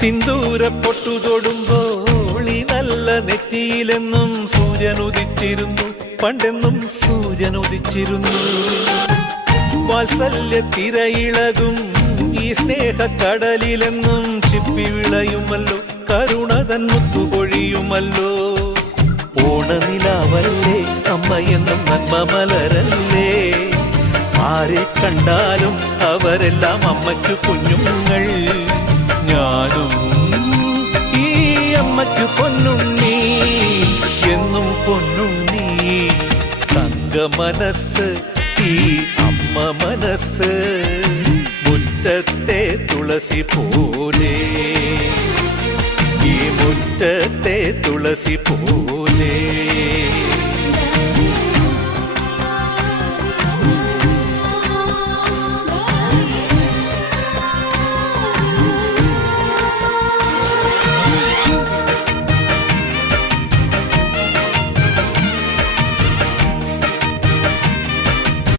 സിന്ദൂര പൊട്ടു തൊടുമ്പോൾ ഈ നല്ല നെറ്റിയിലെന്നും സൂര്യൻ ഉദിച്ചിരുന്നു, പണ്ടെന്നും സൂര്യൻ ഉദിച്ചിരുന്നു. വാത്സല്യ തിരയിളകും ഈ സ്നേഹക്കടലിലെന്നും ചിപ്പി വിളയുമല്ലോ, കരുണ തൻ മുത്തുപൊഴിയുമല്ലോ. ഓണനിലാവല്ലേ അമ്മയെന്നും നന്മ മലരല്ലേ, ആരെ കണ്ടാലും അവരെല്ലാം അമ്മയ്ക്കു കുഞ്ഞുങ്ങൾ. ഞാനും ഈ അമ്മയ്ക്കു പൊന്നുണ്ണി, എന്നും പൊന്നുണ്ണി. തങ്ക മനസ്സ് ഈ അമ്മ മനസ്സ്, മുറ്റത്തെ തുളസി പോലെ, ഈ മുറ്റത്തെ തുളസി പോലെ.